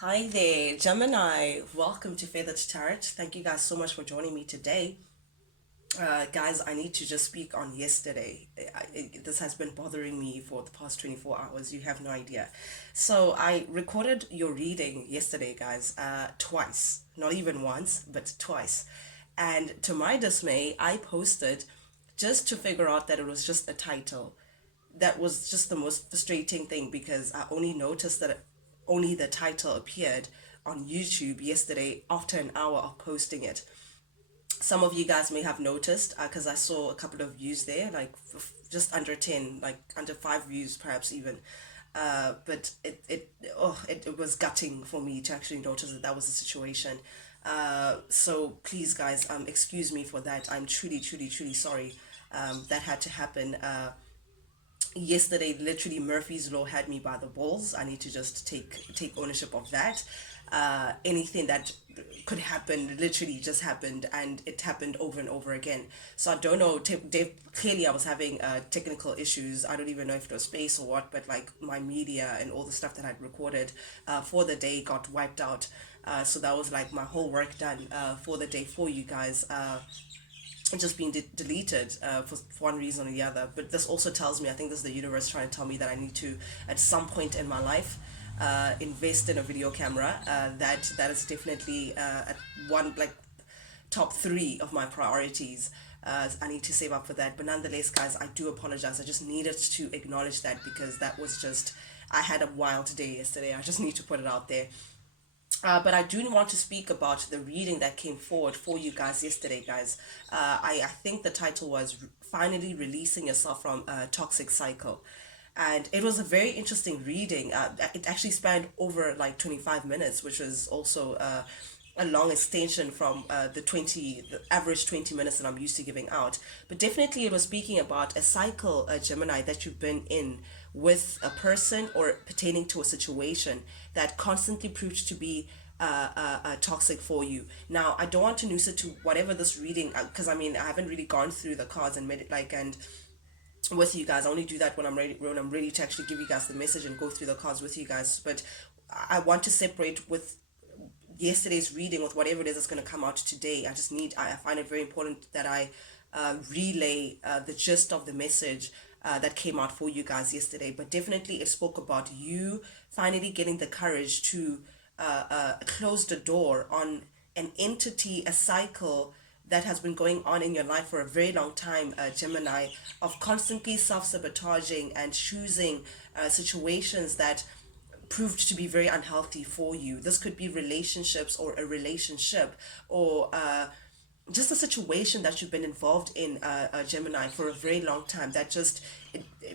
Hi there, Gemini. Welcome to Feathered Tarot. Thank you guys so much for joining me today. Guys, I need to just speak on yesterday. This has been bothering me for the past 24 hours. You have no idea. So, I recorded your reading yesterday, guys, twice. Not even once, but twice. And to my dismay, I posted just to figure out that it was just a title. That was just the most frustrating thing because I only noticed that only the title appeared on YouTube yesterday after an hour of posting it. Some of you guys may have noticed because I saw a couple of views there, like just under 10, like under 5 views, perhaps even. But it was gutting for me to actually notice that that was the situation. So please, guys, excuse me for that. I'm truly, truly, truly sorry that had to happen. Yesterday, literally Murphy's law had me by the balls. I need to just take ownership of that. Anything that could happen literally just happened, and it happened over and over again. So I don't know. Dave, clearly I was having technical issues. I don't even know if it was space or what, but like my media and all the stuff that I'd recorded for the day got wiped out. So that was like my whole work done for the day for you guys. Just being deleted for one reason or the other. But this also tells me, I think this is the universe trying to tell me that I need to, at some point in my life, invest in a video camera. That is definitely at one, like, top three of my priorities. I need to save up for that. But nonetheless, guys, I do apologize. I just needed to acknowledge that because that was just, I had a wild day yesterday. I just need to put it out there. But I do want to speak about the reading that came forward for you guys yesterday, guys. I think the title was Finally Releasing Yourself from a Toxic Cycle. And it was a very interesting reading. It actually spanned over like 25 minutes, which was also a long extension from the average 20 minutes that I'm used to giving out. But definitely it was speaking about a cycle, Gemini, that you've been in with a person or pertaining to a situation that constantly proved to be toxic for you. Now, I don't want to noose it to whatever this reading, because I mean, I haven't really gone through the cards and made it like, and with you guys. I only do that when I'm ready to actually give you guys the message and go through the cards with you guys. But I want to separate with yesterday's reading with whatever it is that's going to come out today. I find it very important that I relay the gist of the message that came out for you guys yesterday. But definitely it spoke about you finally getting the courage to close the door on an entity, a cycle that has been going on in your life for a very long time, Gemini, of constantly self-sabotaging and choosing situations that proved to be very unhealthy for you. This could be relationships or a relationship or just a situation that you've been involved in, Gemini, for a very long time that just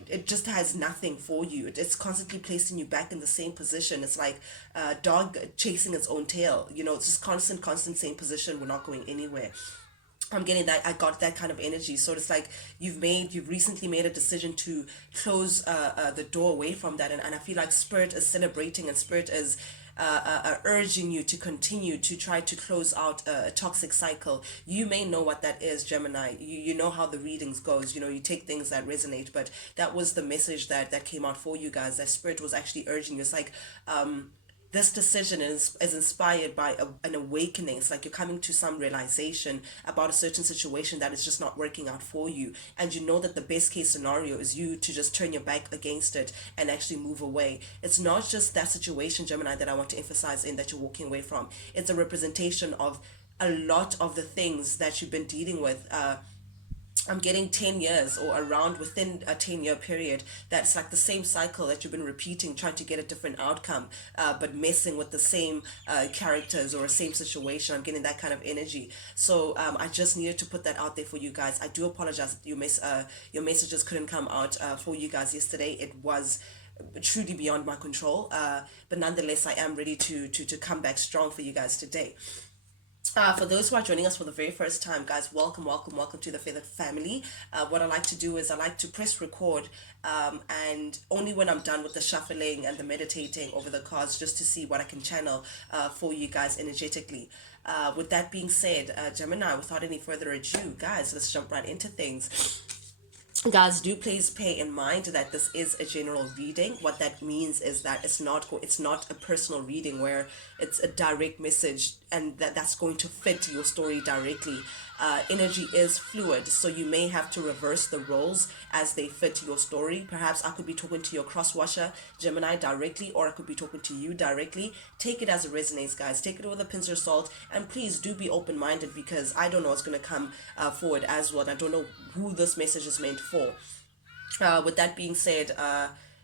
it just has nothing for you. It's constantly placing you back in the same position. It's like a dog chasing its own tail. It's just constant same position. We're not going anywhere. I'm getting that. I got that kind of energy. So it's like you've recently made a decision to close the door away from that, and I feel like Spirit is celebrating, and Spirit is urging you to continue to try to close out a toxic cycle. You may know what that is, Gemini. You know how the readings goes. You take things that resonate, but that was the message that came out for you guys. That Spirit was actually urging you. It's like this decision is inspired by an awakening. It's like you're coming to some realization about a certain situation that is just not working out for you. And you know that the best case scenario is you to just turn your back against it and actually move away. It's not just that situation, Gemini, that I want to emphasize in that you're walking away from. It's a representation of a lot of the things that you've been dealing with. I'm getting 10 years or around within a 10-year period. That's like the same cycle that you've been repeating, trying to get a different outcome, but messing with the same characters or same situation. I'm getting that kind of energy. So I just needed to put that out there for you guys. I do apologize that your messages couldn't come out for you guys yesterday. It was truly beyond my control. But nonetheless, I am ready to come back strong for you guys today. For those who are joining us for the very first time, guys, welcome, welcome, welcome to the Feathered family. What I like to do is I like to press record, and only when I'm done with the shuffling and the meditating over the cards, just to see what I can channel for you guys energetically. With that being said, Gemini, without any further ado, guys, let's jump right into things. guys, do please pay in mind that this is a general reading. What that means is that it's not a personal reading where it's a direct message and that's going to fit your story directly. Energy is fluid, so you may have to reverse the roles as they fit your story. Perhaps I could be talking to your crosswasher Gemini directly, or I could be talking to you directly. Take it as it resonates, guys. Take it with a pinch of salt, and please do be open-minded, because I don't know what's going to come forward as well. I don't know who this message is meant for. With that being said,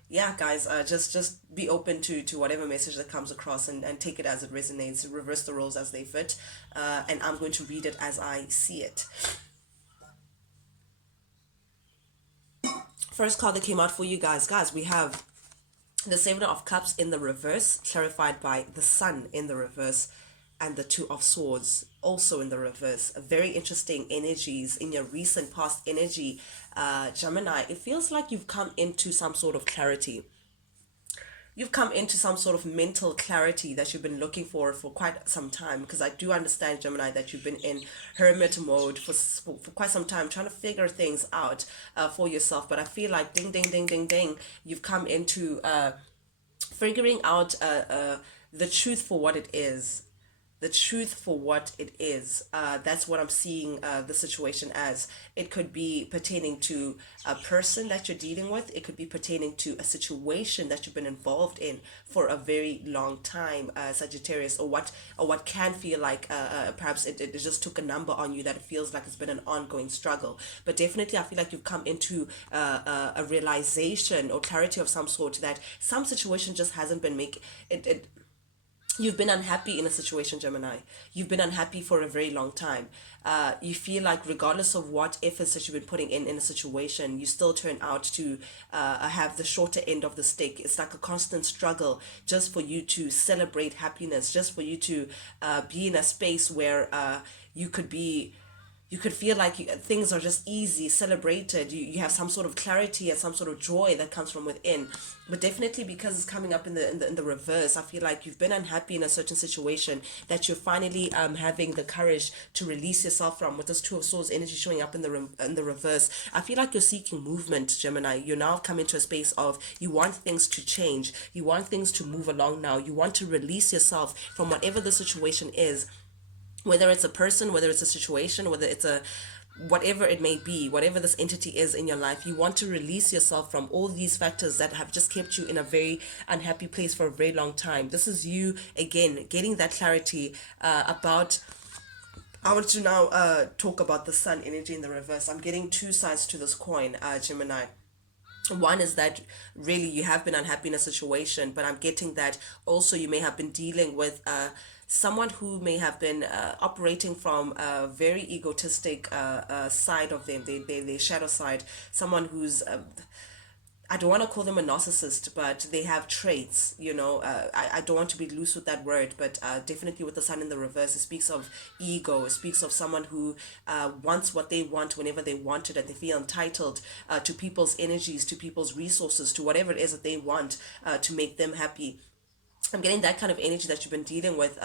yeah, guys, just be open to whatever message that comes across, and take it as it resonates. Reverse the roles as they fit, and I'm going to read it as I see it. First card that came out for you guys, we have the Seven of Cups in the reverse, clarified by the Sun in the reverse, and the Two of Swords also in the reverse. Very interesting energies in your recent past energy, Gemini. It feels like you've come into some sort of clarity. You've come into some sort of mental clarity that you've been looking for quite some time, because I do understand, Gemini, that you've been in hermit mode for quite some time, trying to figure things out for yourself. But I feel like ding ding ding ding ding, you've come into figuring out the truth for what it is. The truth for what it is. That's what I'm seeing the situation as. It could be pertaining to a person that you're dealing with. It could be pertaining to a situation that you've been involved in for a very long time, Sagittarius, or what can feel like perhaps it just took a number on you, that it feels like it's been an ongoing struggle. But definitely, I feel like you've come into a realization or clarity of some sort, that some situation just hasn't been making it. You've been unhappy in a situation, Gemini. You've been unhappy for a very long time. You feel like regardless of what efforts that you've been putting in a situation, you still turn out to have the shorter end of the stick. It's like a constant struggle just for you to celebrate happiness, just for you to be in a space where you could be, you could feel like things are just easy, celebrated. You have some sort of clarity and some sort of joy that comes from within. But definitely, because it's coming up in the reverse, I feel like you've been unhappy in a certain situation that you're finally having the courage to release yourself from. With this Two of Swords energy showing up in the reverse, I feel like you're seeking movement, Gemini. You're now coming to a space of, you want things to change. You want things to move along now. You want to release yourself from whatever the situation is, whether it's a person, whether it's a situation, whether it's a whatever it may be, whatever this entity is in your life. You want to release yourself from all these factors that have just kept you in a very unhappy place for a very long time. This is you again getting that clarity about. I want to now talk about the Sun energy in the reverse. I'm getting two sides to this coin, Gemini. One is that really you have been unhappy in a situation, but I'm getting that also you may have been dealing with someone who may have been operating from a very egotistic side of them, their shadow side. Someone who's I don't want to call them a narcissist, but they have traits, I don't want to be loose with that word, but definitely with the Sun in the reverse, it speaks of ego. It speaks of someone who wants what they want whenever they want it, and they feel entitled to people's energies, to people's resources, to whatever it is that they want to make them happy. I'm getting that kind of energy that you've been dealing with,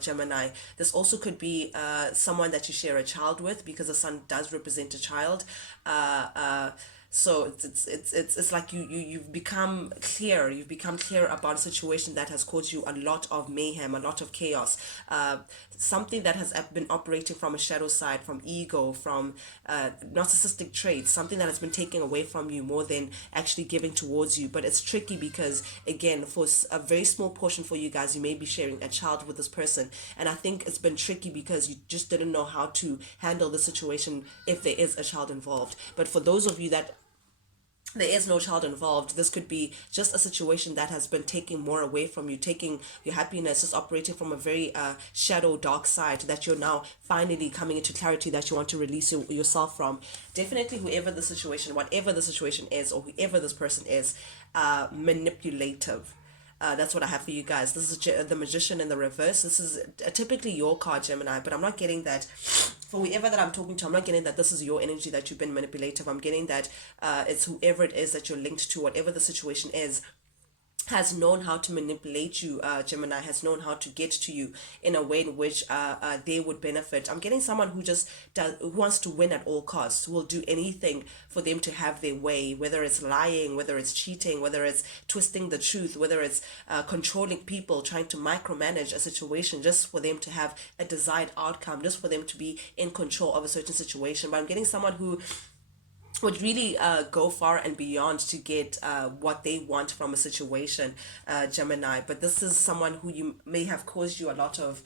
Gemini. This also could be someone that you share a child with, because the Sun does represent a child. So it's like you've become clear. You've become clear about a situation that has caused you a lot of mayhem, a lot of chaos. Something that has been operating from a shadow side, from ego, from narcissistic traits. Something that has been taken away from you more than actually giving towards you. But it's tricky because, again, for a very small portion for you guys, you may be sharing a child with this person, and I think it's been tricky because you just didn't know how to handle the situation if there is a child involved. But for those of you that there is no child involved, this could be just a situation that has been taking more away from you, taking your happiness, just operating from a very shadow dark side that you're now finally coming into clarity that you want to release yourself from. Definitely, whoever the situation, whatever the situation is, or whoever this person is, manipulative. That's what I have for you guys. This is the Magician in the reverse. This is typically your card, Gemini, but I'm not getting that for whoever that I'm talking to. I'm not getting that this is your energy, that you've been manipulative. I'm getting that it's whoever it is that you're linked to, whatever the situation is. has known how to manipulate you, Gemini, has known how to get to you in a way in which they would benefit. I'm getting someone who just who wants to win at all costs, who will do anything for them to have their way, whether it's lying, whether it's cheating, whether it's twisting the truth, whether it's controlling people, trying to micromanage a situation just for them to have a desired outcome, just for them to be in control of a certain situation. But I'm getting someone who would really go far and beyond to get what they want from a situation, Gemini. But this is someone who you may have caused you a lot of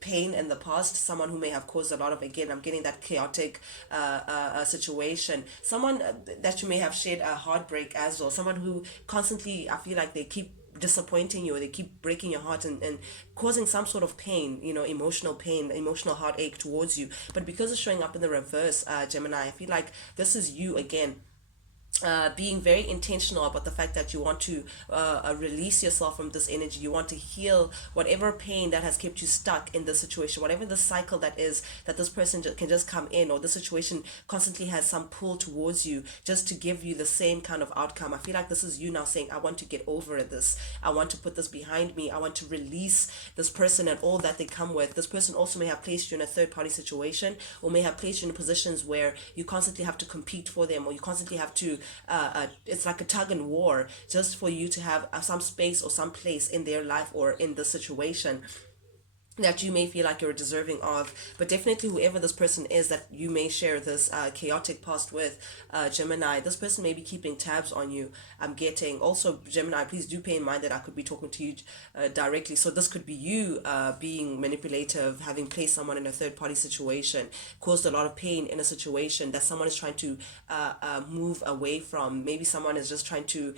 pain in the past, someone who may have caused a lot of, again, I'm getting that chaotic situation, someone that you may have shared a heartbreak as well, someone who constantly, I feel like they keep disappointing you, or they keep breaking your heart and causing some sort of pain, emotional pain, emotional heartache towards you. But because it's showing up in the reverse, Gemini, I feel like this is you again, being very intentional about the fact that you want to release yourself from this energy. You want to heal whatever pain that has kept you stuck in this situation, whatever the cycle that is, that this person can just come in, or the situation constantly has some pull towards you just to give you the same kind of outcome. I feel like this is you now saying, I want to get over this. I want to put this behind me. I want to release this person and all that they come with. This person also may have placed you in a third party situation, or may have placed you in positions where you constantly have to compete for them, or you constantly have to it's like a tug and war just for you to have some space or some place in their life or in the situation that you may feel like you're deserving of. But definitely whoever this person is that you may share this chaotic past with, Gemini, this person may be keeping tabs on you. I'm getting also, Gemini, please do pay in mind that I could be talking to you directly, so this could be you being manipulative, having placed someone in a third party situation, caused a lot of pain in a situation that someone is trying to move away from. Maybe someone is just trying to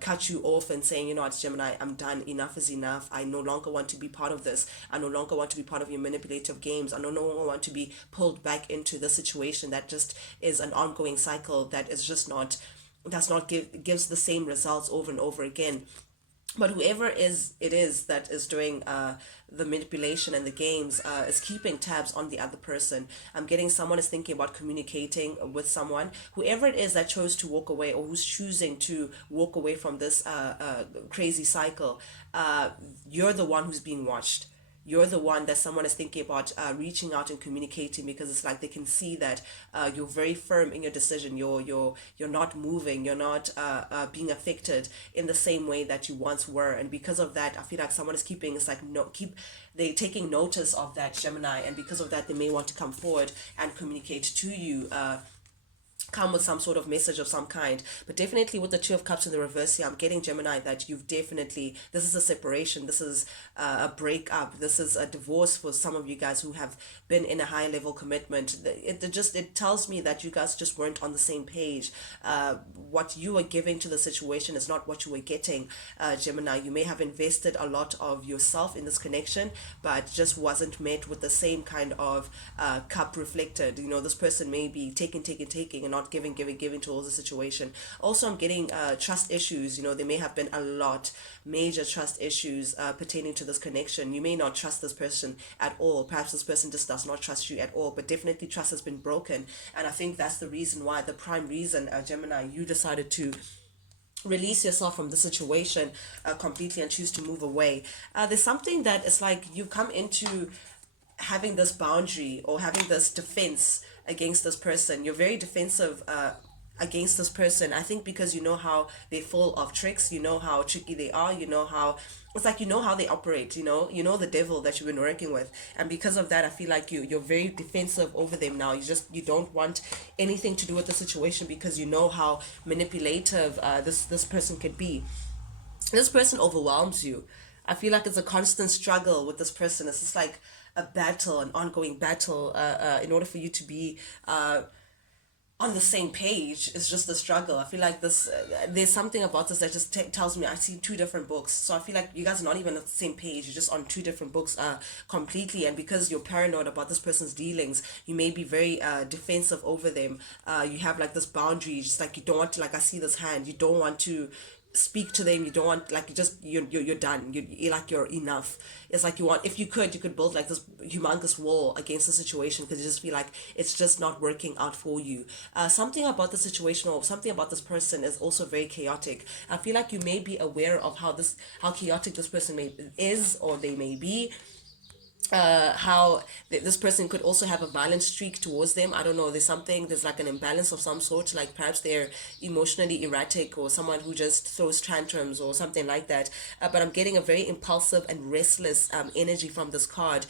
cut you off and saying, you know what, Gemini, I'm done, enough is enough, I no longer want to be part of this, I no longer want to be part of your manipulative games, I no longer want to be pulled back into the situation that just is an ongoing cycle that is just not, gives the same results over and over again. But whoever it is that is doing the manipulation and the games is keeping tabs on the other person. I'm getting someone is thinking about communicating with someone. Whoever it is that chose to walk away, or who's choosing to walk away from this crazy cycle, you're the one who's being watched. You're the one that someone is thinking about reaching out and communicating, because it's like they can see that you're very firm in your decision. You're not moving. You're not being affected in the same way that you once were. And because of that, I feel like someone is keeping, it's like, no, they taking notice of that, Gemini, and because of that, they may want to come forward and communicate to you. Come with some sort of message of some kind. But definitely with the Two of Cups in the reverse here, I'm getting, Gemini, that you've definitely, this is a separation, this is a breakup, this is a divorce for some of you guys who have been in a high level commitment. It tells me that you guys just weren't on the same page. What you were giving to the situation is not what you were getting, Gemini. You may have invested a lot of yourself in this connection, but just wasn't met with the same kind of cup reflected. This person may be taking and not giving towards the situation. Also, I'm getting trust issues. There may have been a lot major trust issues pertaining to this connection. You may not trust this person at all. Perhaps this person just does not trust you at all, but definitely trust has been broken. And I think that's the reason why, the prime reason, Gemini, you decided to release yourself from the situation completely and choose to move away. There's something that is like you come into having this boundary or having this defense against this person. You're very defensive against this person. I think because you know how they're full of tricks, you know how tricky they are, you know how it's like, you know how they operate, you know the devil that you've been working with. And because of that, I feel like you're very defensive over them now. You don't want anything to do with the situation, because you know how manipulative this person could be. This person overwhelms you. I feel like it's a constant struggle with this person. It's just like a battle, an ongoing battle, in order for you to be on the same page. It's just a struggle. I feel like this there's something about this that just tells me I see two different books. So I feel like you guys are not even on the same page. You're just on two different books completely. And because you're paranoid about this person's dealings, you may be very defensive over them. You have like this boundary, just like you don't want to, like I see this hand, you don't want to speak to them. You don't want, like, you just, you're done. You're like, you're enough. It's like, you want, if you could build like this humongous wall against the situation, because you just feel like it's just not working out for you. Something about the situation or something about this person is also very chaotic. I feel like you may be aware of how chaotic this person is, or they may be, how this person could also have a violent streak towards them. I don't know, there's like an imbalance of some sort, like perhaps they're emotionally erratic, or someone who just throws tantrums or something like that. But I'm getting a very impulsive and restless energy from this card,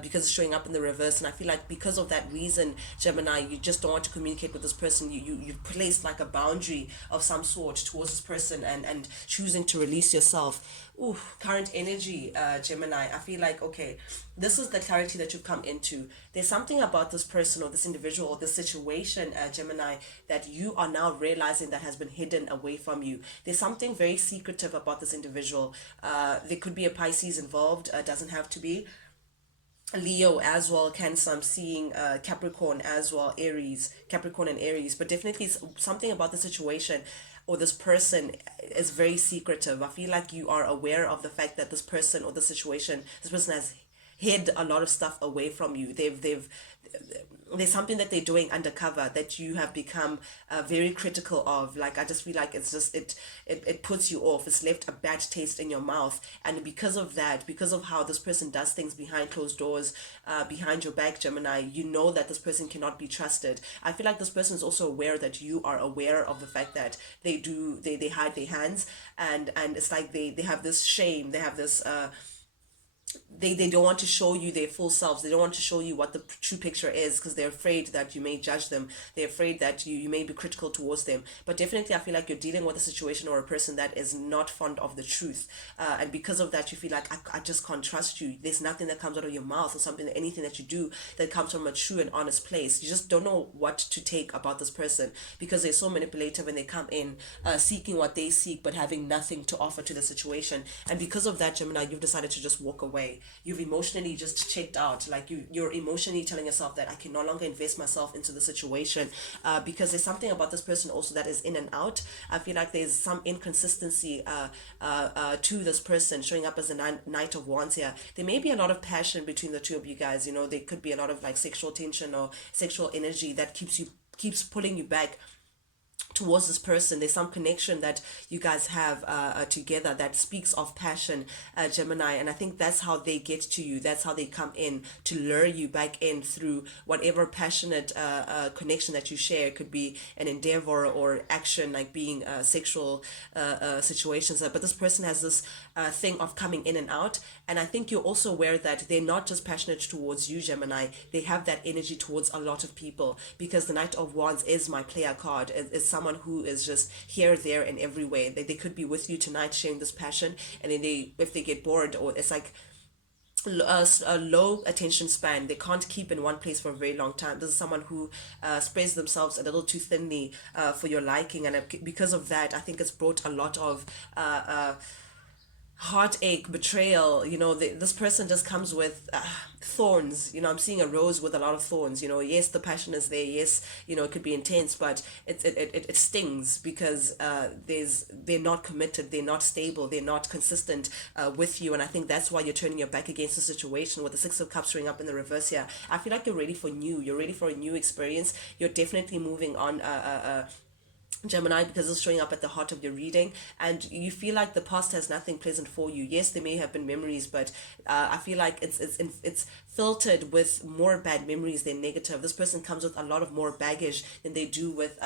because it's showing up in the reverse. And I feel like because of that reason, Gemini, you just don't want to communicate with this person. You've placed like a boundary of some sort towards this person, and choosing to release yourself. Ooh, current energy, Gemini. I feel like, okay, this is the clarity that you've come into. There's something about this person or this individual or this situation, Gemini, that you are now realizing that has been hidden away from you. There's something very secretive about this individual. There could be a Pisces involved, doesn't have to be. Leo as well, Cancer. I'm seeing Capricorn as well, Aries, Capricorn and Aries. But definitely something about the situation or this person is very secretive. I feel like you are aware of the fact that this person or the situation, this person has hid a lot of stuff away from you. There's something that they're doing undercover that you have become very critical of. Like, I just feel like it's just, it puts you off. It's left a bad taste in your mouth. And because of that, because of how this person does things behind closed doors, behind your back, Gemini, you know that this person cannot be trusted. I feel like this person is also aware that you are aware of the fact that they hide their hands, and it's like they have this shame, they have this they don't want to show you their full selves. They don't want to show you what the true picture is, because they're afraid that you may judge them. They're afraid that you may be critical towards them. But definitely, I feel like you're dealing with a situation or a person that is not fond of the truth, and because of that, you feel like, I just can't trust you. There's nothing that comes out of your mouth or something, anything that you do that comes from a true and honest place. You just don't know what to take about this person, because they're so manipulative, and they come in seeking what they seek, but having nothing to offer to the situation. And because of that, Gemini, you've decided to just walk away. You've emotionally just checked out. Like, you're emotionally telling yourself that I can no longer invest myself into the situation, because there's something about this person also that is in and out. I feel like there's some inconsistency to this person showing up as a Knight of Wands here. There may be a lot of passion between the two of you guys. You know, there could be a lot of like sexual tension or sexual energy that keeps pulling you back towards this person. There's some connection that you guys have together that speaks of passion, Gemini. And I think that's how they get to you. That's how they come in to lure you back in through whatever passionate connection that you share. It could be an endeavor or action, like being sexual situations. But this person has this thing of coming in and out. And I think you're also aware that they're not just passionate towards you, Gemini. They have that energy towards a lot of people, because the Knight of Wands is my player card. It's someone who is just here, there, and everywhere. They could be with you tonight sharing this passion, and then if they get bored, or it's like a low attention span, they can't keep in one place for a very long time. This is someone who spreads themselves a little too thinly for your liking, and because of that, I think it's brought a lot of heartache, betrayal. You know, this person just comes with thorns. You know, I'm seeing a rose with a lot of thorns. You know, yes, the passion is there. Yes, you know, it could be intense, but it stings, because they're not committed. They're not stable. They're not consistent with you. And I think that's why you're turning your back against the situation, with the Six of Cups showing up in the reverse here. I feel like you're ready for new. You're ready for a new experience. You're definitely moving on. Gemini, because it's showing up at the heart of your reading, and you feel like the past has nothing pleasant for you. Yes, there may have been memories, but I feel like it's filtered with more bad memories than negative. This person comes with a lot of more baggage than they do with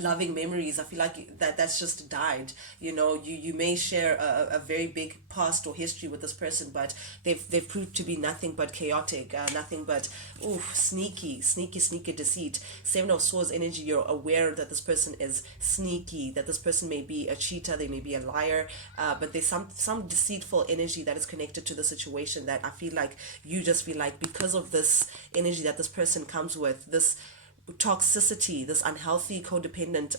loving memories. I feel like that's just died. You know, you may share a very big past or history with this person, but they've proved to be nothing but chaotic, nothing but sneaky deceit. Seven of Swords energy. You're aware that this person is sneaky, that this person may be a cheater, they may be a liar, but there's some deceitful energy that is connected to the situation, that I feel like you just feel like, because of this energy that this person comes with, this toxicity, this unhealthy codependent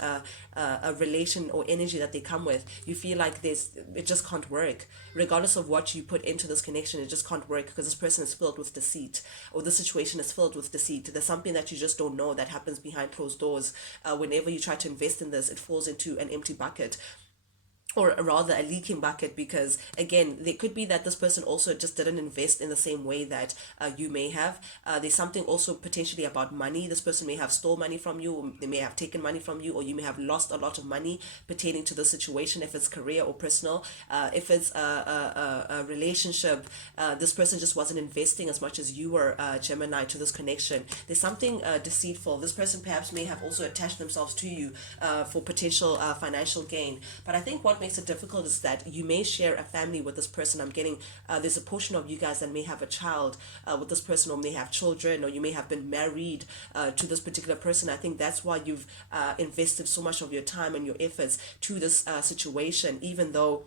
relation or energy that they come with. You feel like it just can't work, regardless of what you put into this connection. It just can't work because this person is filled with deceit, or the situation is filled with deceit. There's something that you just don't know that happens behind closed doors. Whenever you try to invest in this, it falls into an empty bucket, or rather a leaking bucket, because again, there could be that this person also just didn't invest in the same way that you may have. There's something also potentially about money. This person may have stole money from you, or they may have taken money from you, or you may have lost a lot of money pertaining to the situation, if it's career or personal. If it's a relationship, this person just wasn't investing as much as you were, Gemini, to this connection. There's something deceitful. This person perhaps may have also attached themselves to you for potential financial gain. But I think what makes it difficult is that you may share a family with this person. I'm getting there's a portion of you guys that may have a child with this person, or may have children, or you may have been married to this particular person. I think that's why you've invested so much of your time and your efforts to this situation, even though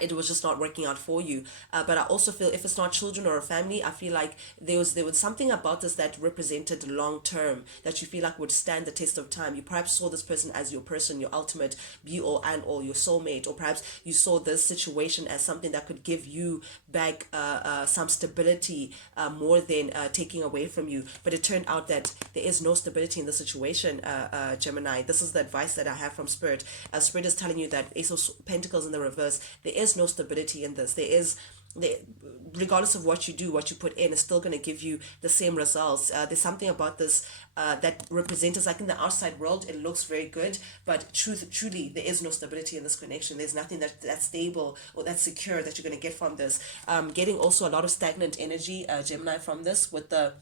it was just not working out for you. But I also feel, if it's not children or a family, I feel like there was something about this that represented long term, that you feel like would stand the test of time. You perhaps saw this person as your person, your ultimate be all and all, your soulmate, or perhaps you saw this situation as something that could give you back some stability, more than taking away from you. But it turned out that there is no stability in the situation, Gemini. This is the advice that I have from Spirit. Spirit is telling you that Ace of Pentacles in the reverse, there is no stability in this. Regardless of what you do, what you put in is still going to give you the same results. There's something about this that represents, like in the outside world, it looks very good, but truly, there is no stability in this connection. There's nothing that's stable or that's secure that you're going to get from this. Getting also a lot of stagnant energy, Gemini, from this, with the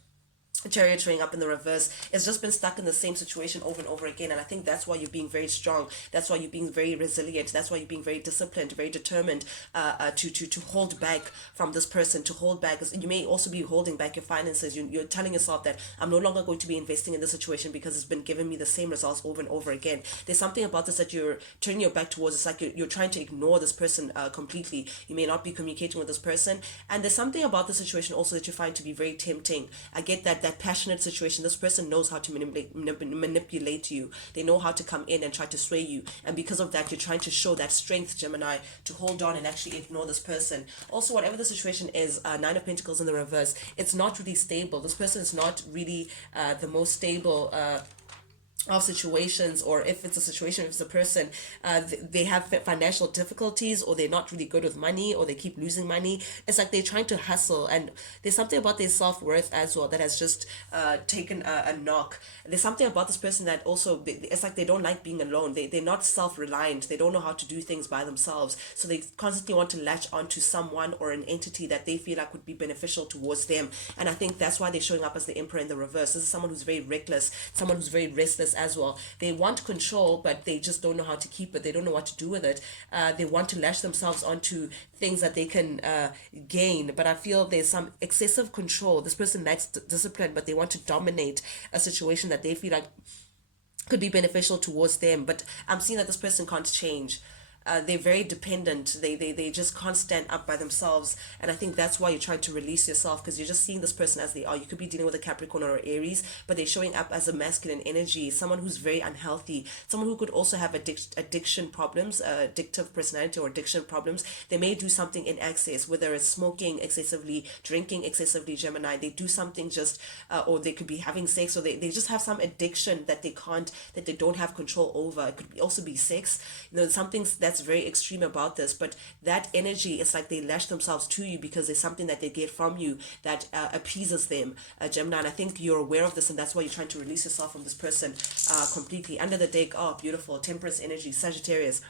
Chariot showing up in the reverse. It's just been stuck in the same situation over and over again, and I think that's why you're being very strong. That's why you're being very resilient. That's why you're being very disciplined, very determined, to hold back from this person, to hold back. You may also be holding back your finances. You're telling yourself that I'm no longer going to be investing in this situation because it's been giving me the same results over and over again. There's something about this that you're turning your back towards. It's like you're trying to ignore this person completely. You may not be communicating with this person, and there's something about the situation also that you find to be very tempting. I get that passionate situation. This person knows how to manipulate you. They know how to come in and try to sway you, and because of that, you're trying to show that strength, Gemini, to hold on and actually ignore this person. Also, whatever the situation is, Nine of Pentacles in the reverse, it's not really stable. This person is not really the most stable of situations, or if it's a situation, if it's a person, they have financial difficulties, or they're not really good with money, or they keep losing money. It's like they're trying to hustle, and there's something about their self-worth as well that has just taken a knock. There's something about this person that also, it's like they don't like being alone. They're not self-reliant. They don't know how to do things by themselves, so they constantly want to latch onto someone or an entity that they feel like would be beneficial towards them. And I think that's why they're showing up as the Emperor in the reverse. This is someone who's very reckless, someone who's very restless as well. They want control, but they just don't know how to keep it. They don't know what to do with it. They want to lash themselves onto things that they can gain, but I feel there's some excessive control. This person lacks discipline, but they want to dominate a situation that they feel like could be beneficial towards them. But I'm seeing that this person can't change. They're very dependent. They just can't stand up by themselves, and I think that's why you're trying to release yourself, because you're just seeing this person as they are. You could be dealing with a Capricorn or Aries, but they're showing up as a masculine energy, someone who's very unhealthy, someone who could also have addiction problems, addictive personality or addiction problems. They may do something in excess, whether it's smoking excessively, drinking excessively, Gemini. They do something just, or they could be having sex, or they just have some addiction that they don't have control over. It could also be sex. Something that's very extreme about this, but that energy, it's like they lash themselves to you because there's something that they get from you that appeases them, Gemini. And I think you're aware of this, and that's why you're trying to release yourself from this person completely. Under the deck, oh, beautiful, Temperance energy, Sagittarius.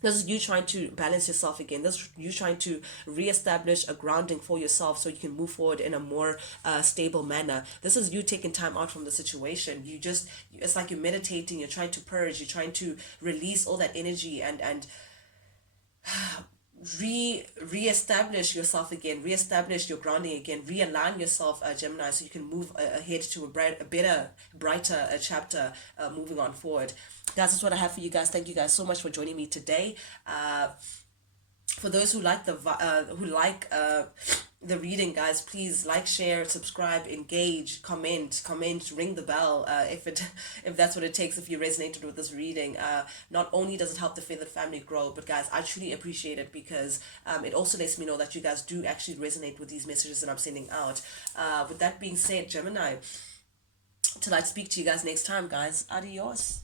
This is you trying to balance yourself again. This is you trying to reestablish a grounding for yourself so you can move forward in a more stable manner. This is you taking time out from the situation. It's like you're meditating, you're trying to purge, you're trying to release all that energy and reestablish yourself again, reestablish your grounding again, realign yourself, Gemini, so you can move ahead to a better, brighter chapter moving on forward. Guys, that's what I have for you guys. Thank you guys so much for joining me today. For those who like the reading, guys, please like, share, subscribe, engage, comment, ring the bell, if it if that's what it takes, if you resonated with this reading. Not only does it help the faith family grow, but guys, I truly appreciate it, because it also lets me know that you guys do actually resonate with these messages that I'm sending out. With that being said, Gemini, till I speak to you guys next time, guys, adios.